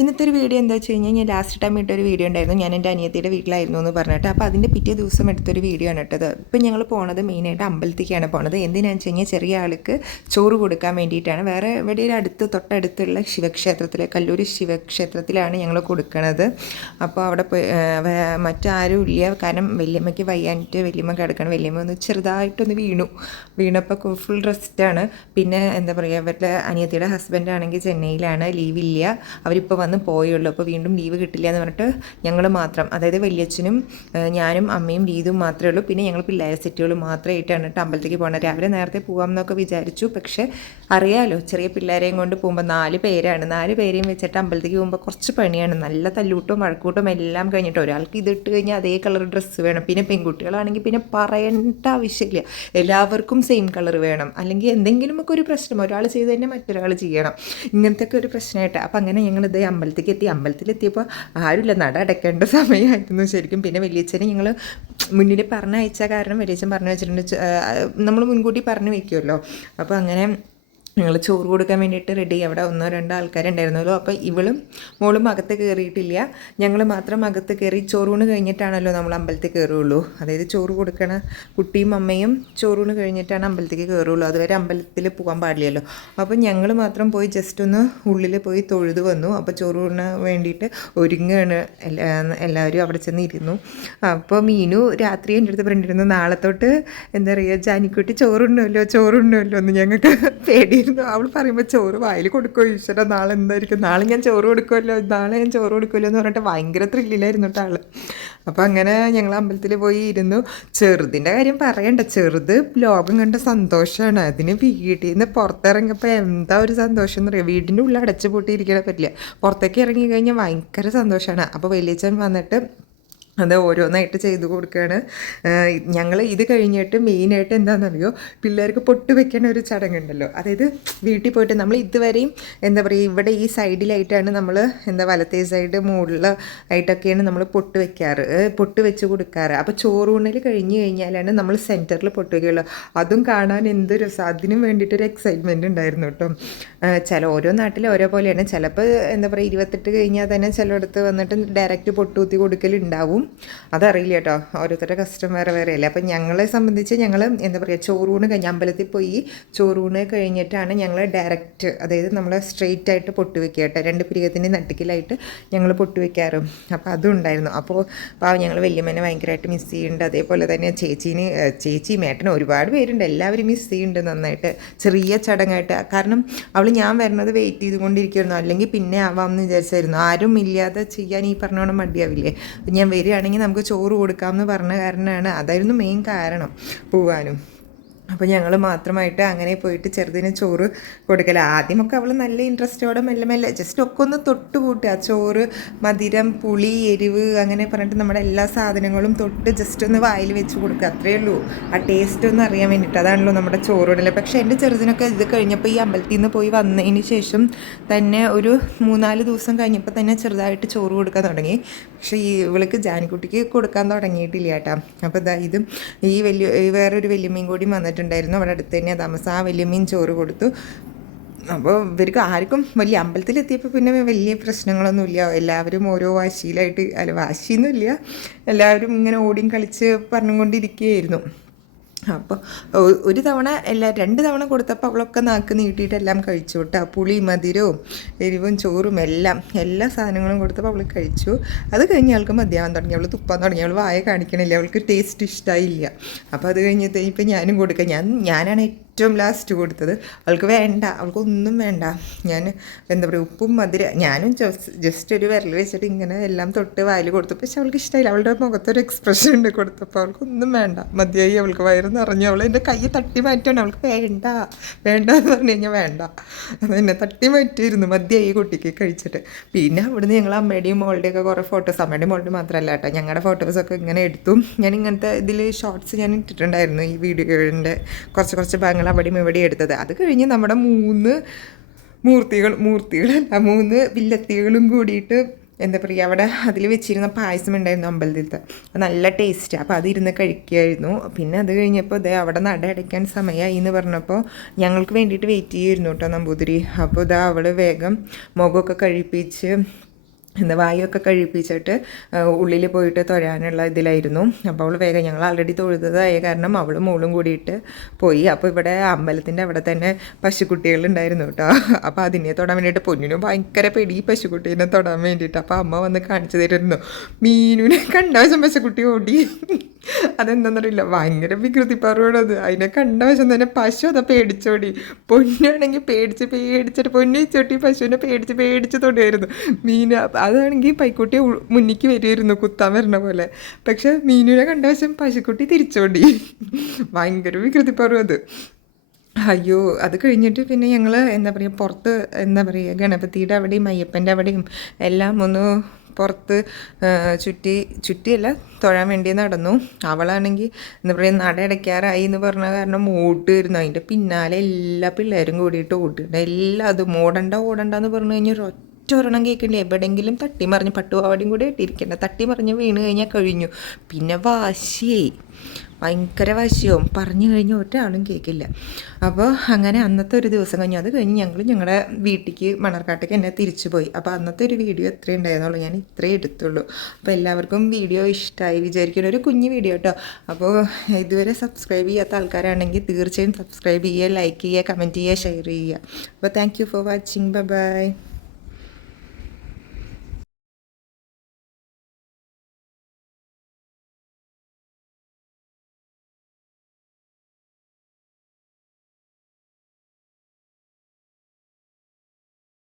ഇന്നത്തെ ഒരു വീഡിയോ എന്താ വെച്ച് കഴിഞ്ഞാൽ ഞാൻ ലാസ്റ്റ് ടൈം ഇട്ടൊരു വീഡിയോ ഉണ്ടായിരുന്നു. ഞാൻ എൻ്റെ അനിയത്തിയുടെ വീട്ടിലായിരുന്നു എന്ന് പറഞ്ഞിട്ട്. അപ്പോൾ അതിൻ്റെ പിറ്റേ ദിവസം എടുത്തൊരു വീഡിയോ ആണ് ഇട്ടത്. ഇപ്പം ഞങ്ങൾ പോണത് മെയിനായിട്ട് അമ്പലത്തേക്കാണ് പോണത്. എന്തിനാണെന്ന് വെച്ച് കഴിഞ്ഞാൽ ചെറിയ ആൾക്ക് ചോറ് കൊടുക്കാൻ വേണ്ടിയിട്ടാണ്. വേറെ ഇവിടെ ഒരു തൊട്ടടുത്തുള്ള ശിവക്ഷേത്രത്തിൽ, കല്ലൂർ ശിവക്ഷേത്രത്തിലാണ് ഞങ്ങൾ കൊടുക്കണത്. അപ്പോൾ അവിടെ പോയി മറ്റാരും ഇല്ല. കാരണം വല്യമ്മയ്ക്ക് വയ്യാനിട്ട് വല്യമ്മ കിടക്കണം. വല്യമ്മ ഒന്ന് ചെറുതായിട്ടൊന്ന് വീണപ്പോൾ ഫുൾ റെസ്റ്റാണ്. പിന്നെ എന്താ പറയുക, അവരുടെ അനിയത്തിയുടെ ഹസ്ബൻഡ് ആണെങ്കിൽ ചെന്നൈയിലാണ്, ലീവില്ല. അവരിപ്പോൾ വന്ന് പോയുള്ളൂ. അപ്പോൾ വീണ്ടും ലീവ് കിട്ടില്ല എന്ന് പറഞ്ഞിട്ട് ഞങ്ങൾ മാത്രം, അതായത് വലിയച്ഛനും ഞാനും അമ്മയും രീതും മാത്രമേ ഉള്ളൂ. പിന്നെ ഞങ്ങൾ പിള്ളേർ സെറ്റുകൾ മാത്രമായിട്ടാണ് കേട്ടോ അമ്പലത്തേക്ക് പോകുന്നത്. രാവിലെ നേരത്തെ പോകാം എന്നൊക്കെ വിചാരിച്ചു. പക്ഷേ അറിയാലോ, ചെറിയ പിള്ളേരെയും കൊണ്ട് പോകുമ്പോൾ 4 പേരാണ്. 4 പേരെയും വെച്ചിട്ട് അമ്പലത്തേക്ക് പോകുമ്പോൾ കുറച്ച് പണിയാണ്. നല്ല തല്ലൂട്ടും വഴക്കൂട്ടും എല്ലാം കഴിഞ്ഞിട്ട് ഒരാൾക്ക് ഇതിട്ട് കഴിഞ്ഞാൽ അതേ കളർ ഡ്രസ്സ് വേണം. പിന്നെ പെൺകുട്ടികളാണെങ്കിൽ പിന്നെ പറയേണ്ട ആവശ്യമില്ല, എല്ലാവർക്കും സെയിം കളർ വേണം. അല്ലെങ്കിൽ എന്തെങ്കിലുമൊക്കെ ഒരു പ്രശ്നം, ഒരാൾ ചെയ്ത് തന്നെ മറ്റൊരാൾ ചെയ്യണം. ഇങ്ങനത്തെ ഒക്കെ ഒരു പ്രശ്നമായിട്ട്. അപ്പം അങ്ങനെ ഞങ്ങളിത് അമ്പലത്തേക്ക് എത്തി. അമ്പലത്തിലെത്തിയപ്പോൾ ആരുമില്ല, നട അടയ്ക്കേണ്ട സമയമായിരുന്നു ശരിക്കും. പിന്നെ വലിയച്ഛനെ ഞങ്ങൾ മുന്നിൽ പറഞ്ഞയച്ച കാരണം വലിയച്ഛൻ പറഞ്ഞു വെച്ചിട്ടുണ്ട്, നമ്മൾ മുൻകൂട്ടി പറഞ്ഞു വയ്ക്കുമല്ലോ. അപ്പോൾ അങ്ങനെ ഞങ്ങൾ ചോറ് കൊടുക്കാൻ വേണ്ടിയിട്ട് റെഡി. അവിടെ 1-2 ആൾക്കാരുണ്ടായിരുന്നല്ലോ. അപ്പോൾ ഇവളും മോളും അകത്ത് കയറിയിട്ടില്ല. ഞങ്ങൾ മാത്രം അകത്ത് കയറി. ചോറൂണ് കഴിഞ്ഞിട്ടാണല്ലോ നമ്മൾ അമ്പലത്തിൽ കയറുള്ളൂ. അതായത് ചോറ് കൊടുക്കണ കുട്ടിയും അമ്മയും ചോറൂണ് കഴിഞ്ഞിട്ടാണ് അമ്പലത്തേക്ക് കയറുള്ളൂ. അതുവരെ അമ്പലത്തിൽ പോകാൻ പാടില്ലല്ലോ. അപ്പോൾ ഞങ്ങൾ മാത്രം പോയി ജസ്റ്റ് ഒന്ന് ഉള്ളിൽ പോയി തൊഴുത് വന്നു. അപ്പോൾ ചോറൂണ് വേണ്ടിയിട്ട് ഒരുങ്ങുകയാണ് എല്ലാവരും. അവിടെ ചെന്ന് ഇരുന്നു. അപ്പോൾ മീനു രാത്രി എൻ്റെ അടുത്ത് പറഞ്ഞിരുന്നു, നാളെ തൊട്ട് എന്താ പറയുക, ജാനിക്കുട്ടി ചോറുണ്ണുമല്ലോ എന്ന്. ഞങ്ങൾക്ക് പേടി. അവൾ പറയുമ്പോൾ ചോറ് വായിൽ കൊടുക്കുമോ ഈശ്വര, നാളെ എന്തായിരിക്കും, നാളെ ഞാൻ ചോറ് കൊടുക്കുമല്ലോ എന്ന് പറഞ്ഞിട്ട് ഭയങ്കര ത്രില്ലിലായിരുന്നു കേട്ടോ ആള്. അപ്പോൾ അങ്ങനെ ഞങ്ങൾ അമ്പലത്തിൽ പോയി ഇരുന്നു. ചെറുതിൻ്റെ കാര്യം പറയണ്ട, ചെറുത് ലോകം കണ്ട സന്തോഷമാണ്. അതിന് വീട്ടിൽ നിന്ന് പുറത്തിറങ്ങിയപ്പോൾ എന്താ ഒരു സന്തോഷം എന്ന് പറയുക. വീടിൻ്റെ ഉള്ളിൽ അടച്ചു പൂട്ടിയിരിക്കാൻ പറ്റില്ല. പുറത്തേക്ക് ഇറങ്ങി കഴിഞ്ഞാൽ ഭയങ്കര സന്തോഷമാണ്. അപ്പോൾ വലിയച്ഛൻ വന്നിട്ട് അത് ഓരോന്നായിട്ട് ചെയ്ത് കൊടുക്കുകയാണ്. ഞങ്ങൾ ഇത് കഴിഞ്ഞിട്ട് മെയിനായിട്ട് എന്താണെന്നറിയോ, പിള്ളേർക്ക് പൊട്ട് വെക്കണ ഒരു ചടങ്ങുണ്ടല്ലോ. അതായത് വീട്ടിൽ പോയിട്ട് നമ്മൾ ഇതുവരെയും എന്താ പറയുക, ഇവിടെ ഈ സൈഡിലായിട്ടാണ് നമ്മൾ വലത്തേ സൈഡ് മുകളിലായിട്ടൊക്കെയാണ് നമ്മൾ പൊട്ട് വെച്ച് കൊടുക്കാറ്. അപ്പോൾ ചോറൂണിൽ കഴിഞ്ഞ് കഴിഞ്ഞാലാണ് നമ്മൾ സെൻറ്ററിൽ പൊട്ട് വയ്ക്കുകയുള്ളൂ. അതും കാണാൻ എന്ത് രസം, അതിനും വേണ്ടിയിട്ടൊരു എക്സൈറ്റ്മെൻറ്റ് ഉണ്ടായിരുന്നു കേട്ടോ. ഓരോ നാട്ടിലും ഓരോ പോലെയാണ്. ചിലപ്പോൾ എന്താ പറയുക 28 കഴിഞ്ഞാൽ തന്നെ ചിലയിടത്ത് വന്നിട്ട് ഡയറക്റ്റ് പൊട്ടുകുത്തി കൊടുക്കലുണ്ടാവും. അതറിയില്ല കേട്ടോ, ഓരോരുത്തരുടെ കസ്റ്റം വേറെ അല്ലേ. അപ്പം ഞങ്ങളെ സംബന്ധിച്ച് ഞങ്ങൾ എന്താ പറയുക, ചോറൂണ് കഴിഞ്ഞ് അമ്പലത്തിൽ പോയി ചോറൂണ് കഴിഞ്ഞിട്ടാണ് ഞങ്ങൾ ഡയറക്റ്റ്, അതായത് നമ്മൾ സ്ട്രെയിറ്റ് ആയിട്ട് പൊട്ട് വെക്കുക കേട്ടോ. 2 പിരികത്തിൻ്റെ നട്ടിക്കലായിട്ട് ഞങ്ങൾ പൊട്ട് വയ്ക്കാറും. അപ്പോൾ അതും ഉണ്ടായിരുന്നു. അപ്പോൾ ഞങ്ങൾ വല്യമ്മേനെ ഭയങ്കരമായിട്ട് മിസ് ചെയ്യുന്നുണ്ട്. അതേപോലെ തന്നെ ചേച്ചിയും ഏട്ടനും ഒരുപാട് പേരുണ്ട്, എല്ലാവരും മിസ് ചെയ്യുന്നുണ്ട് നന്നായിട്ട്. ചെറിയ ചടങ്ങായിട്ട്, കാരണം ഞാൻ വരുന്നത് വെയിറ്റ് ചെയ്തുകൊണ്ടിരിക്കുമായിരുന്നു. അല്ലെങ്കിൽ പിന്നെ ആവാമെന്ന് വിചാരിച്ചായിരുന്നു. ആരും ഇല്ലാതെ ചെയ്യാൻ ഈ പറഞ്ഞോണം മടിയാവില്ലേ. ഞാൻ വരികയാണെങ്കിൽ നമുക്ക് ചോറ് കൊടുക്കാമെന്ന് പറഞ്ഞ കാരണമാണ്, അതായിരുന്നു മെയിൻ കാരണം പോവാനും. അപ്പോൾ ഞങ്ങൾ മാത്രമായിട്ട് അങ്ങനെ പോയിട്ട് ചെറുതിന് ചോറ് കൊടുക്കല. ആദ്യമൊക്കെ അവൾ നല്ല ഇൻട്രസ്റ്റോടെ മെല്ലെ ജസ്റ്റ് ഒക്കെ ഒന്ന് തൊട്ടുകൂട്ടുക. ചോറ്, മധുരം, പുളി, എരിവ് അങ്ങനെ പറഞ്ഞിട്ട് നമ്മുടെ എല്ലാ സാധനങ്ങളും തൊട്ട് ജസ്റ്റ് ഒന്ന് വായിൽ വെച്ച് കൊടുക്കുക, അത്രയേ ഉള്ളൂ. ആ ടേസ്റ്റ് ഒന്ന് അറിയാൻ വേണ്ടിയിട്ട്. അതാണല്ലോ നമ്മുടെ ചോറിടൽ. പക്ഷേ എൻ്റെ ചെറുതിനൊക്കെ ഇത് കഴിഞ്ഞപ്പോൾ, ഈ അമ്പലത്തിൽ നിന്ന് പോയി വന്നതിന് ശേഷം തന്നെ ഒരു 3-4 ദിവസം കഴിഞ്ഞപ്പോൾ തന്നെ ചെറുതായിട്ട് ചോറ് കൊടുക്കാൻ തുടങ്ങി. പക്ഷേ ഇവൾക്ക് ജാനിക്കുട്ടിക്ക് കൊടുക്കാൻ തുടങ്ങിയിട്ടില്ല കേട്ടോ. അപ്പോൾ ഇതും വേറൊരു വല്യമ്മയും കൂടി വന്നിട്ടുണ്ടായിരുന്നു. അവിടെ അടുത്ത് തന്നെ താമസം. ആ വല്യമ്മയും ചോറ് കൊടുത്തു. അപ്പോൾ ഇവർക്ക് ആർക്കും വലിയ അമ്പലത്തിലെത്തിയപ്പോൾ പിന്നെ വലിയ പ്രശ്നങ്ങളൊന്നുമില്ല. എല്ലാവരും ഓരോ വാശിയിലായിട്ട്, വാശിയൊന്നുമില്ല, എല്ലാവരും ഇങ്ങനെ ഓടിയും കളിച്ച് പറഞ്ഞുകൊണ്ടിരിക്കുകയായിരുന്നു. അപ്പോൾ ഒരു തവണ 2 തവണ കൊടുത്തപ്പോൾ അവളൊക്കെ നാക്ക് നീട്ടിയിട്ട് എല്ലാം കഴിച്ചു കേട്ടോ. പുളി, മധുരവും എരിവും ചോറും എല്ലാ സാധനങ്ങളും കൊടുത്തപ്പോൾ അവൾ കഴിച്ചു. അത് കഴിഞ്ഞ് അവൾക്ക് മതിയാവാൻ തുടങ്ങി. അവൾ തുപ്പാൻ തുടങ്ങി. അവൾ വായ കാണിക്കണില്ല, അവൾക്ക് ടേസ്റ്റ് ഇഷ്ടമായില്ല. അപ്പോൾ അത് കഴിഞ്ഞിട്ട് ഇപ്പം ഞാനും കൊടുക്കാം. ഞാനാണ് ഏറ്റവും ലാസ്റ്റ് കൊടുത്തത്. അവൾക്ക് വേണ്ട, അവൾക്കൊന്നും വേണ്ട. ഞാൻ എന്താ പറയുക, ഉപ്പും ഞാനും ജസ്റ്റ് ഒരു വിരൽ വെച്ചിട്ട് ഇങ്ങനെ എല്ലാം തൊട്ട് വായിൽ കൊടുത്തു. പക്ഷെ അവൾക്ക് ഇഷ്ടമായില്ല. അവളുടെ മുഖത്തൊരു എക്സ്പ്രഷൻ ഉണ്ട് കൊടുത്തപ്പോൾ. അവൾക്കൊന്നും വേണ്ട, മതിയായി. അവൾക്ക് വയറ് നിറഞ്ഞു. അവൾ എൻ്റെ കൈ തട്ടി മാറ്റാണ്. അവൾക്ക് വേണ്ട എന്ന് പറഞ്ഞു കഴിഞ്ഞാൽ വേണ്ട. അത് എന്നെ തട്ടി മാറ്റിയിരുന്നു. മതിയായി കുട്ടിക്ക് കഴിച്ചിട്ട്. പിന്നെ അവിടുന്ന് ഞങ്ങൾ അമ്മയുടെയും മോളുടെയൊക്കെ കുറേ ഫോട്ടോസ്, അമ്മയുടെയും മോളുടെ മാത്രമല്ല കേട്ടോ, ഞങ്ങളുടെ ഫോട്ടോസൊക്കെ ഇങ്ങനെ എടുത്തു. ഞാൻ ഇങ്ങനത്തെ ഇതിൽ ഷോർട്സ് ഞാൻ ഇട്ടിട്ടുണ്ടായിരുന്നു. ഈ വീഡിയോയുടെ കുറച്ച് ഭാഗങ്ങൾ അവിടെയും ഇവിടെ എടുത്തത്. അത് കഴിഞ്ഞ് നമ്മുടെ 3 വില്ലത്തികളും കൂടിയിട്ട് എന്താ പറയുക, അവിടെ അതിൽ വെച്ചിരുന്ന പായസം ഉണ്ടായിരുന്നു അമ്പലത്തിലത്തെ. നല്ല ടേസ്റ്റ്. അപ്പോൾ അതിരുന്ന് കഴിക്കുമായിരുന്നു. പിന്നെ അത് കഴിഞ്ഞപ്പോൾ അവിടെ നട അടയ്ക്കാൻ സമയമായി എന്ന് പറഞ്ഞപ്പോൾ ഞങ്ങൾക്ക് വേണ്ടിയിട്ട് വെയിറ്റ് ചെയ്യുമായിരുന്നു കേട്ടോ നമ്പൂതിരി. അപ്പോൾ അവൾ വേഗം മുഖമൊക്കെ കഴിപ്പിച്ച് എന്താ വായുവൊക്കെ കഴിപ്പിച്ചിട്ട് ഉള്ളിൽ പോയിട്ട് തൊഴാനുള്ള ഇതിലായിരുന്നു. അപ്പോൾ അവൾ വേഗം, ഞങ്ങൾ ആൾറെഡി തൊഴുതതായ കാരണം അവളും മോളും കൂടിയിട്ട് പോയി. അപ്പോൾ ഇവിടെ അമ്പലത്തിൻ്റെ അവിടെ തന്നെ പശുക്കുട്ടികളുണ്ടായിരുന്നു കേട്ടോ. അപ്പോൾ അതിനെ തൊടാൻ വേണ്ടിയിട്ട് പൊന്നിനും ഭയങ്കര പേടി ഈ പശുക്കുട്ടീനെ തൊടാൻ വേണ്ടിയിട്ട്. അപ്പോൾ അമ്മ വന്ന് കാണിച്ചു തരുന്നു. മീനുവിനെ കണ്ട വശം പശുക്കുട്ടി ഓടി. അതെന്താണെന്നറിയില്ല, ഭയങ്കര വികൃതിപ്പാറുവാണത്. അതിനെ കണ്ട വശം തന്നെ പശു അതാ പേടിച്ചോടി. പൊന്നാണെങ്കിൽ പേടിച്ചിട്ട് പൊന്നു ചോട്ടി പശുവിനെ പേടിച്ച് തൊടിയായിരുന്നു. മീൻ അതാണെങ്കിൽ പൈക്കുട്ടി മുന്നിക്ക് വരുമായിരുന്നു കുത്താൻ വരണ പോലെ. പക്ഷെ മീനിനെ കണ്ട വശം പശുക്കുട്ടി തിരിച്ചോടി. ഭയങ്കര വികൃതിപ്പാറും അത്. അയ്യോ, അത് കഴിഞ്ഞിട്ട് പിന്നെ ഞങ്ങൾ എന്താ പറയുക, പുറത്ത് എന്താ പറയുക, ഗണപതിയുടെ അവിടെയും അയ്യപ്പൻ്റെ അവിടെയും എല്ലാം ഒന്ന് പുറത്ത് ചുറ്റിയല്ല തൊഴാൻ വേണ്ടി നടന്നു. അവളാണെങ്കിൽ എന്താ പറയുക, നട അടയ്ക്കാറായി എന്ന് പറഞ്ഞ കാരണം ഓടുമായിരുന്നു. അതിൻ്റെ പിന്നാലെ എല്ലാ പിള്ളേരും കൂടിയിട്ട് ഓടുന്നുണ്ട്. എല്ലാം അത് ഓടണ്ടെന്ന് പറഞ്ഞു കഴിഞ്ഞാൽ ഒരെണ്ണം കേൾക്കണ്ടേ, എവിടെയെങ്കിലും തട്ടിമറിഞ്ഞ് പട്ടുപാവാടിയും കൂടെ ഇട്ടിരിക്കണ്ട, തട്ടിമറിഞ്ഞ് വീണ് കഴിഞ്ഞാൽ കഴിഞ്ഞു. പിന്നെ വാശിയായി, ഭയങ്കര വാശിയാവും, പറഞ്ഞു കഴിഞ്ഞാൽ ഒരാളും കേൾക്കില്ല. അപ്പോൾ അങ്ങനെ അന്നത്തെ ഒരു ദിവസം കഴിഞ്ഞു. അത് കഴിഞ്ഞ് ഞങ്ങൾ ഞങ്ങളുടെ വീട്ടിലേക്ക് മണർക്കാട്ടേക്ക് എന്നെ തിരിച്ചു പോയി. അപ്പോൾ അന്നത്തെ ഒരു വീഡിയോ ഇത്രേ ഉണ്ടായിരുന്നുള്ളൂ, ഞാൻ ഇത്രേ എടുത്തുള്ളൂ. അപ്പോൾ എല്ലാവർക്കും വീഡിയോ ഇഷ്ടമായി വിചാരിക്കുന്ന ഒരു കുഞ്ഞു വീഡിയോ കേട്ടോ. അപ്പോൾ ഇതുവരെ സബ്സ്ക്രൈബ് ചെയ്യാത്ത ആൾക്കാരാണെങ്കിൽ തീർച്ചയായും സബ്സ്ക്രൈബ് ചെയ്യുക, ലൈക്ക് ചെയ്യുക, കമൻറ്റ് ചെയ്യുക, ഷെയർ ചെയ്യുക. അപ്പോൾ thank you for watching. By.